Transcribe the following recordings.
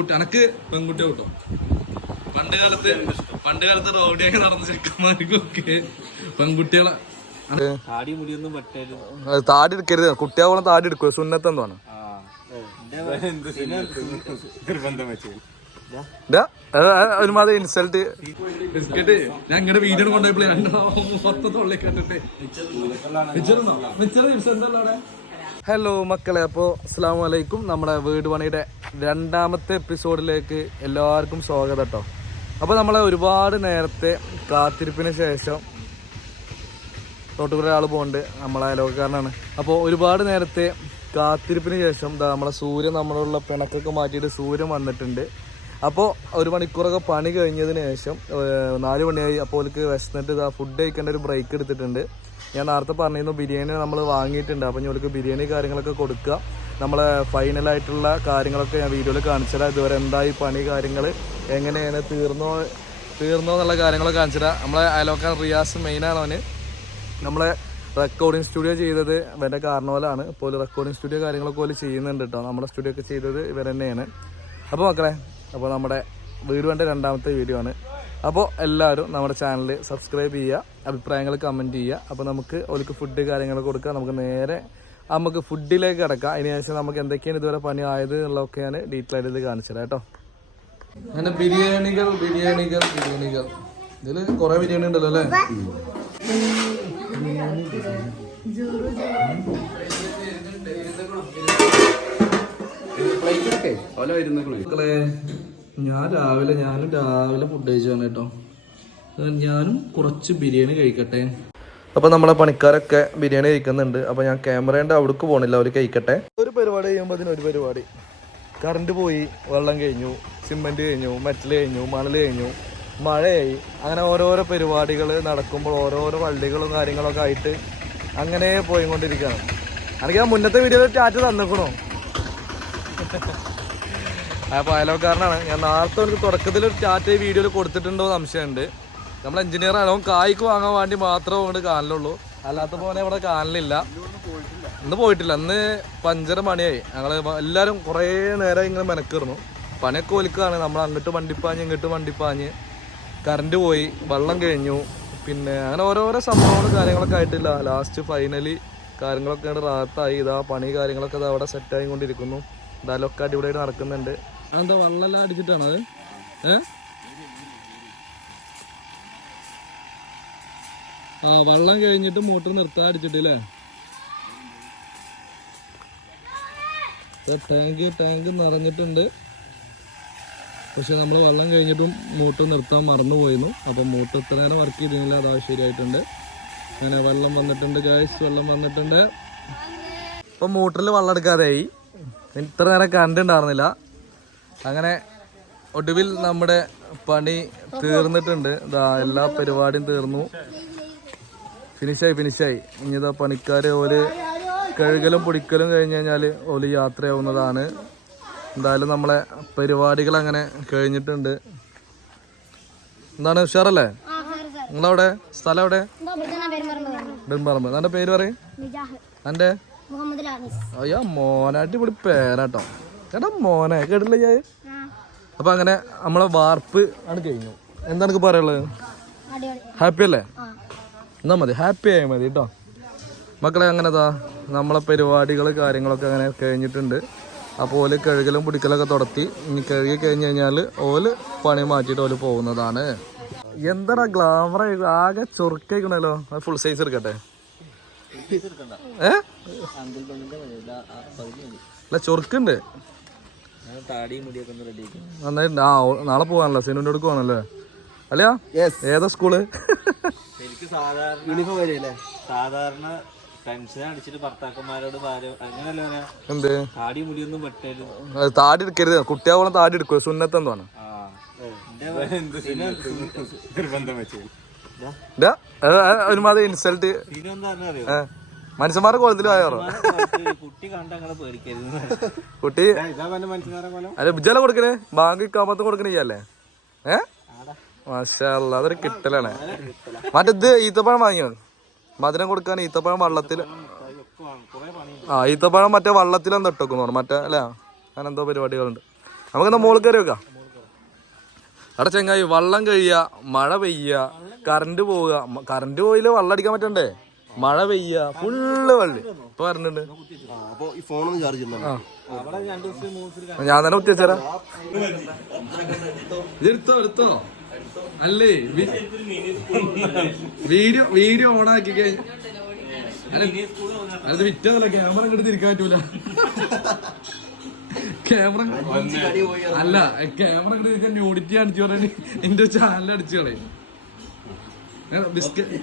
കുട്ടി- അനക്ക് പെൺകുട്ടിയെ കിട്ടും? പണ്ട് കാലത്ത് പണ്ട് കാലത്ത് റോഡിയൊക്കെ നടന്ന ചെക്കന്മാർക്കൊക്കെ പെൺകുട്ടികളെ താടി മുടിയൊന്നും പറ്റരുത് താടി എടുക്കരുത്. കുട്ടിയാവോളം താടി എടുക്കുക സുന്നത്ത് എന്താണ് നിർബന്ധം വെച്ചു ഒരുമാതിരി ഇൻസൾട്ട് ബിസ്ക്കറ്റ് ഞാൻ ഇങ്ങനെ വീഡിയോ കൊണ്ടുപോയപ്പോഴേ മൊത്തം തൊള്ളി കണ്ടിട്ട്. മിച്ചറുണ്ടോ? മിച്ചർ അവിടെ ഹലോ മക്കളെ. അപ്പോൾ അസ്സാം വലൈക്കും നമ്മുടെ വീട് പണിയുടെ രണ്ടാമത്തെ എപ്പിസോഡിലേക്ക് എല്ലാവർക്കും സ്വാഗതം കേട്ടോ അപ്പോൾ നമ്മളെ ഒരുപാട് നേരത്തെ കാത്തിരിപ്പിന് ശേഷം തൊട്ടുകൂടെ ആൾ പോകുന്നുണ്ട് നമ്മളെ അയലോക്കാരനാണ് അപ്പോൾ ഒരുപാട് നേരത്തെ കാത്തിരിപ്പിന് ശേഷം നമ്മളെ സൂര്യൻ നമ്മളുള്ള പിണക്കൊക്കെ മാറ്റിയിട്ട് സൂര്യൻ വന്നിട്ടുണ്ട്. അപ്പോൾ ഒരു മണിക്കൂറൊക്കെ പണി കഴിഞ്ഞതിന് ശേഷം നാല് മണിയായി. അപ്പോൾ അവർക്ക് വിശന്നിട്ട് ഫുഡ് കഴിക്കേണ്ട ഒരു ബ്രേക്ക് എടുത്തിട്ടുണ്ട്. ഞാൻ നേരത്തെ പറഞ്ഞിരുന്നു ബിരിയാണി നമ്മൾ വാങ്ങിയിട്ടുണ്ട്. അപ്പം ഞങ്ങൾക്ക് ബിരിയാണി കാര്യങ്ങളൊക്കെ കൊടുക്കുക. നമ്മളെ ഫൈനലായിട്ടുള്ള കാര്യങ്ങളൊക്കെ ഞാൻ വീഡിയോയിൽ കാണിച്ചുതരാം. ഇതുവരെ എന്തായി പണി കാര്യങ്ങൾ എങ്ങനെയാണ് തീർന്നോ തീർന്നോ എന്നുള്ള കാര്യങ്ങളൊക്കെ കാണിച്ചുതരാം. നമ്മളെ അയലോക്കാൻ റിയാസ് മെയിനാണ് അവന്. നമ്മളെ റെക്കോർഡിങ് സ്റ്റുഡിയോ ചെയ്തത് ഇവന്റെ കാരണവലാണ്. ഇപ്പോൾ റെക്കോർഡിങ് സ്റ്റുഡിയോ കാര്യങ്ങളൊക്കെ പോലെ ചെയ്യുന്നുണ്ട് കേട്ടോ നമ്മുടെ സ്റ്റുഡിയോ ഒക്കെ ചെയ്തത് ഇവർ തന്നെയാണ്. അപ്പോൾ മക്കളെ അപ്പോൾ നമ്മുടെ വീട് വേണ്ട രണ്ടാമത്തെ വീഡിയോ ആണ്. അപ്പോൾ എല്ലാവരും നമ്മുടെ ചാനൽ സബ്സ്ക്രൈബ് ചെയ്യുക അഭിപ്രായങ്ങൾ കമന്റ് ചെയ്യുക. അപ്പോൾ നമുക്ക് ഓർക്ക് ഫുഡ് കാര്യങ്ങൾ കൊടുക്കുക നമുക്ക് നേരെ നമുക്ക് ഫുഡിലേക്ക് കിടക്കാം. അതിന് ശേഷം നമുക്ക് എന്തൊക്കെയാണ് ഇതുവരെ പണി ആയത് എന്നുള്ളതൊക്കെ ഞാൻ ഡീറ്റെയിൽ ആയിട്ട് ഇത് കാണിച്ചു തരാം കേട്ടോ. അങ്ങനെ ബിരിയാണികൾ ബിരിയാണികൾ ബിരിയാണികൾ. ഇതിൽ കുറേ ബിരിയാണി ഉണ്ടല്ലോ അല്ലേ? മക്കളെ ഞാൻ രാവിലെ ഞാനും രാവിലെ ഫുഡ് കഴിച്ചു വന്നു കേട്ടോ. ഞാനും കുറച്ച് ബിരിയാണി കഴിക്കട്ടെ. അപ്പൊ നമ്മളെ പണിക്കാരൊക്കെ ബിരിയാണി കഴിക്കുന്നുണ്ട്. അപ്പൊ ഞാൻ ക്യാമറേന്റെ അവിടേക്ക് പോണില്ല അവർ കഴിക്കട്ടെ. ഒരു പരിപാടി ചെയ്യുമ്പോൾ അതിന് ഒരു പരിപാടി. കറണ്ട് പോയി വെള്ളം കഴിഞ്ഞു സിമെന്റ് കഴിഞ്ഞു മെറ്റൽ കഴിഞ്ഞു മണൽ കഴിഞ്ഞു മഴയായി. അങ്ങനെ ഓരോരോ പരിപാടികൾ നടക്കുമ്പോൾ ഓരോരോ വള്ളികളും കാര്യങ്ങളൊക്കെ ആയിട്ട് അങ്ങനെ പോയിക്കൊണ്ടിരിക്കുകയാണ്. അല്ലെങ്കിൽ ആ മുന്നത്തെ വീഡിയോയിൽ ടാറ്റ് തന്നേക്കണോ? അപ്പോൾ അയലോക്കാരനാണ് ഞാൻ നേരത്തെ എനിക്ക് തുടക്കത്തിൽ ഒരു ടാറ്റ വീഡിയോയിൽ കൊടുത്തിട്ടുണ്ടോ എന്ന് സംശയമുണ്ട്. നമ്മൾ എഞ്ചിനീയർ ആണ് കായ്ക്ക് വാങ്ങാൻ വേണ്ടി മാത്രമേ അങ്ങോട്ട് കാണലുള്ളൂ. അല്ലാത്ത പോലെ ഇവിടെ കാണലില്ല. ഇന്ന് പോയിട്ടില്ല. ഇന്ന് പഞ്ചര മണിയായി. ഞങ്ങൾ എല്ലാവരും കുറേ നേരം ഇങ്ങനെ മെനക്കിറന്നു പണിയൊക്കെ ഒലിക്കാണ്. നമ്മൾ അങ്ങോട്ട് വണ്ടിപ്പാഞ്ഞ് ഇങ്ങോട്ട് വണ്ടിപ്പാഞ്ഞ്. കറണ്ട് പോയി വെള്ളം കഴിഞ്ഞു. പിന്നെ അങ്ങനെ ഓരോരോ സംഭവങ്ങളും കാര്യങ്ങളൊക്കെ ആയിട്ടില്ല. ലാസ്റ്റ് ഫൈനലി കാര്യങ്ങളൊക്കെ റാത്തായി. ഇതാ പണി കാര്യങ്ങളൊക്കെ അവിടെ സെറ്റായി കൊണ്ടിരിക്കുന്നു എന്തായാലും ഒക്കെ അടിപൊളിയായിട്ട് നടക്കുന്നുണ്ട്. എന്താ വള്ളെല്ലാം അടിച്ചിട്ടാണത് അത്? ആ വള്ളം കഴിഞ്ഞിട്ട് മോട്ടർ നിർത്താൻ അടിച്ചിട്ടില്ലേ? Tank tank നിറഞ്ഞിട്ടുണ്ട്. പക്ഷെ നമ്മൾ വള്ളം കഴിഞ്ഞിട്ടും മോട്ടർ നിർത്താൻ മറന്നു പോയിരുന്നു. അപ്പം മോട്ടർ ഇത്ര നേരം വർക്ക് ചെയ്തിരുന്നില്ല അത് ശരിയായിട്ടുണ്ട്. അങ്ങനെ വെള്ളം വന്നിട്ടുണ്ട് ഗായ്സ് വെള്ളം വന്നിട്ടുണ്ട്. ഇപ്പൊ മോട്ടറിൽ വെള്ളം എടുക്കാതെയായി. ഇത്ര നേരം കറണ്ട് ഉണ്ടായിരുന്നില്ല. അങ്ങനെ ഒടുവിൽ നമ്മുടെ പണി തീർന്നിട്ടുണ്ട്. ഇതാ എല്ലാ പരിപാടിയും തീർന്നു. ഫിനിഷായി ഫിനിഷായി. ഇനി ഇതാ പണിക്കാര് ഓൽ കഴുകലും പൊടിക്കലും കഴിഞ്ഞ് കഴിഞ്ഞാൽ ഓൽ യാത്രയാവുന്നതാണ്. എന്തായാലും നമ്മളെ പരിപാടികൾ അങ്ങനെ കഴിഞ്ഞിട്ടുണ്ട്. എന്താണ് ഉഷാറല്ലേ? നിങ്ങളവിടെ? സ്ഥലം എവിടെ നെടുമ്പറമ്പ് എന്നെ പേര് പറയും? എന്റെ ലാനിസ് അയ്യോ മോനായിട്ട് ഇവിടെ പേരാട്ടോ. ചേട്ടാ മോനെ കേട്ടില്ല ഞാൻ അപ്പൊ അങ്ങനെ നമ്മളെ വാർപ്പ് ആണ് കഴിഞ്ഞു. എന്താണ് പറയാനുള്ളത്? ഹാപ്പി അല്ലേ? എന്നാ മതി ഹാപ്പി ആയാൽ മതി കേട്ടോ മക്കളെ അങ്ങനെതാ നമ്മളെ പരിപാടികൾ കാര്യങ്ങളൊക്കെ അങ്ങനെ കഴിഞ്ഞിട്ടുണ്ട്. അപ്പോൾ ഓൽ കഴുകലും പിടിക്കലൊക്കെ തുടത്തി. ഇനി കഴുകി കഴിഞ്ഞ് കഴിഞ്ഞാൽ ഓൽ പണി മാറ്റിയിട്ട് ഓൽ പോകുന്നതാണ്. എന്താടാ ഗ്ലാമർ ആകെ ചൊറുക്കണല്ലോ ഫുൾ സൈസ് എടുക്കട്ടെ? ഏ? അല്ല ചൊറുക്കുണ്ട്. താടി മുടിയൊക്കെ ഒന്ന് റെഡി ആ നാളെ പോവാണല്ലോ സിനുവിന്റെ അടുക്ക് അല്ലയോ അല്ലയാ ഏതാ സ്കൂൾ എനിക്ക് സാധാരണ യൂണിഫോം സാധാരണ ടെൻഷൻ അടിച്ചിട്ട് ഭർത്താക്കന്മാരോട് എന്ത്? താടി മുടിയൊന്നും താടി എടുക്കരുത്. കുട്ടിയാവോളം താടി എടുക്കുക സുന്നത്ത്? എന്താണ് ആ നിർബന്ധം വെച്ചു. ഇതാ, അത് അത് ഒരുമാതിരി ഇൻസൾട്ട് മനുഷ്യന്മാരെ കോലത്തിൽ ആയാറോ കുട്ടി കണ്ട പേടിക്കരുത്. കുട്ടി? ഇതാ പറഞ്ഞ മനുഷ്യന്മാരെ പോലെ അല്ല ബുജല കൊടുക്കണേ? ബാങ്ക് കാമത്ത് കൊടുക്കണില്ലേ ഏ? മാഷല്ല അതൊരു കിട്ടലാണ്. മറ്റേത് ഈത്തപ്പഴം വാങ്ങിയോ? മധുരം കൊടുക്കാൻ ഈത്തപ്പഴം വള്ളത്തിൽ കുറെ പണി ആ ഈത്തപ്പഴം മറ്റേ വള്ളത്തിൽ എന്താ ഇട്ടേക്കുന്നു മറ്റേ അല്ലേ അങ്ങനെ എന്തോ പരിപാടികളുണ്ട്. നമുക്കെന്താ മോളിൽ കയറി വെക്കാം? അവിടെ ചെങ്ങായി വള്ളം കഴിയുക മഴ പെയ്യുക കറണ്ട് പോവുക. കറണ്ട് പോയില്ല വെള്ളം അടിക്കാൻ പറ്റണ്ടേ? മഴ പെയ്യ ഫുള്ള് വെള്ളി. ഇപ്പൊ പറഞ്ഞിട്ടുണ്ട് ഞാൻ തന്നെ കുത്തിവെച്ചാരാ എടുത്തോ എടുത്തോ. അല്ലേ വീഡിയോ വീഡിയോ ഓൺ ആക്കി കഴിഞ്ഞ. അത് വിറ്റതല്ല ക്യാമറ ഇങ്ങോട്ട് തിരിക്കാൻ പറ്റൂല. ക്യാമറ അല്ല ക്യാമറ ഇങ്ങോട്ട് തിരിക്കാൻ ന്യൂഡിറ്റി അടിച്ചു പറഞ്ഞു എന്റെ ചാനൽ അടിച്ചു കളയും. ബിസ്ക്കറ്റ്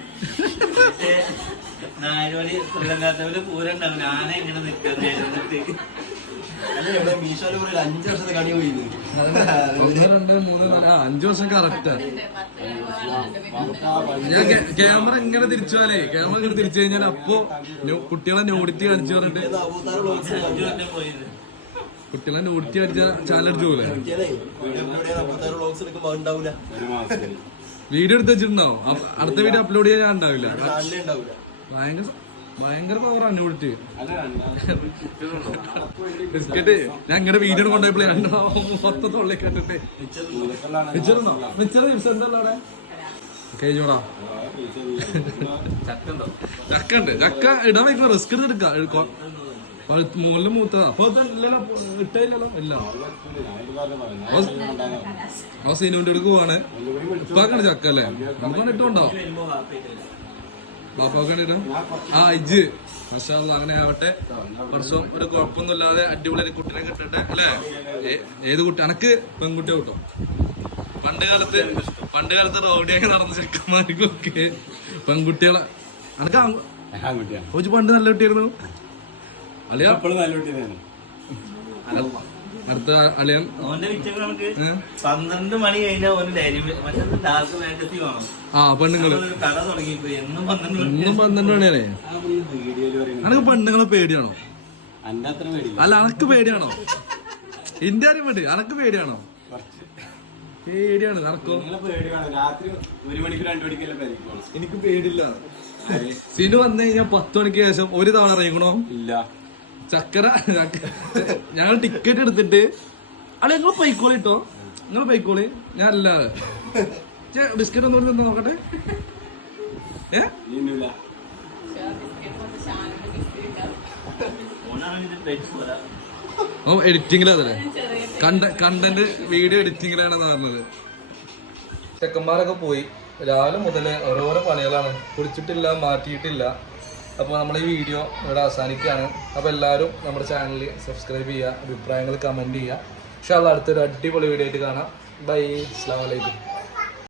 നാലുമണി നിൽക്കുന്നത് അഞ്ച് വർഷം കറക്റ്റാ ഞാൻ ക്യാമറ ഇങ്ങനെ തിരിച്ചു പോലേ ക്യാമറ ഇങ്ങനെ തിരിച്ചു കഴിഞ്ഞാൽ അപ്പൊ കുട്ടികളെ ന്യൂഡിറ്റി കാണിച്ചു പറഞ്ഞിട്ട്. കുട്ടികളെ ന്യൂഡിറ്റി കാണിച്ചാൽ ചാലടിച്ചു പോലെ വീഡിയോ എടുത്ത് വെച്ചിട്ടുണ്ടാവും അടുത്ത വീഡിയോ അപ്ലോഡ് ചെയ്യാൻ ഉണ്ടാവില്ല. ഭയങ്കര ഭയങ്കര പവറാണ് വിളിച്ച് ബിസ്ക്കറ്റ് ഞാൻ ഇങ്ങനെ വീഡിയോ കൊണ്ടുപോയപ്പോഴേ മൊത്തം തൊള്ളി കണ്ടിട്ടേ മിച്ചറുണ്ടോ? മിച്ചർ ചിപ്സ് എന്താ അവിടെ കഴിഞ്ഞോടാ ചക്ക ഉണ്ട്? ചക്ക ഇടാൻ വെക്കണം റിസ്ക് എടുക്കാം. മുകളിൽ മൂത്തതാ അപ്പൊ ഇല്ലല്ലോ ഇട്ടില്ലല്ലോ ഇല്ല. ആ സീനുവിന്റെ അടുക്ക് പോവാണ്. ഉപ്പാക്കാണ് ചക്ക അല്ലേ? നമുക്കാണ് ഇട്ടുണ്ടോ പാപ്പാക്കാണ് ഇടാം ആ ഇജ് മഷാല്ല അങ്ങനെ ആവട്ടെ. വർഷം ഒരു കുഴപ്പമൊന്നും ഇല്ലാതെ അടിപൊളി ഒരു കുട്ടിനെ കിട്ടട്ടെ അല്ലേ? ഏത് കുട്ടി? അനക്ക് പെൺകുട്ടിയെ കിട്ടും? പണ്ട് കാലത്ത് പണ്ട് കാലത്ത് റോഡിയൊക്കെ നടന്ന ചെക്കന്മാർക്കൊക്കെ പെൺകുട്ടികളെ അനക്ക് കൊച്ചു പണ്ട് നല്ല കുട്ടിയായിരുന്നു? അളിയ? അടുത്ത അളിയൻ? നമുക്ക്? പന്ത്രണ്ട് മണി കഴിഞ്ഞാൽ ഡയറി ഡാർക്ക് ഫാന്റസി വേണം. ആ പെണ്ണുങ്ങൾ. ഒരു കട തുടങ്ങിയപ്പോ എന്നും പന്ത്രണ്ട് മണി പന്ത്രണ്ട് മണിയാണേ? അനക്ക് പെണ്ണുങ്ങളെ പേടിയാണോ? അല്ല അനക്ക് പേടിയാണോ? ഇന്ത്യ ആരും വേണ്ടി അനക്ക് പേടിയാണോ? പേടിയാണ് നടക്കോ എനിക്ക് പേടില്ല സിനു വന്നു കഴിഞ്ഞാൽ പത്ത് മണിക്ക് ശേഷം ഒരു തവണ ഇറങ്ങിക്കണോ? ഇല്ല. ചക്കര ഞങ്ങൾ ടിക്കറ്റ് എടുത്തിട്ട് അല്ല നിങ്ങൾ പൈക്കോളി ഇട്ടോ നിങ്ങൾ പൈക്കോളി ഞാൻ അല്ലാതെ ബിസ്ക്കറ്റ് ഒന്നുകൂടി തന്നെ നോക്കട്ടെ? ഏ? ഓ എഡിറ്റിംഗിലതല്ലേ കണ്ട കണ്ടന്റ് വീഡിയോ എഡിറ്റിംഗിലാണെന്ന് പറഞ്ഞത്. ചെക്കന്മാരൊക്കെ പോയി. രാവിലെ മുതൽ ഓരോരോ പണികളാണ്. കുടിച്ചിട്ടില്ല മാറ്റിയിട്ടില്ല. അപ്പോൾ നമ്മൾ ഈ വീഡിയോ ഇവിടെ അവസാനിക്കുകയാണ്. അപ്പോൾ എല്ലാവരും നമ്മുടെ ചാനൽ സബ്സ്ക്രൈബ് ചെയ്യുക അഭിപ്രായങ്ങൾ കമന്റ് ചെയ്യുക. പക്ഷേ അത് അടുത്തൊരു അടിപൊളി വീഡിയോ ആയിട്ട് കാണാം. ബൈ അസ്സാം വലൈക്കും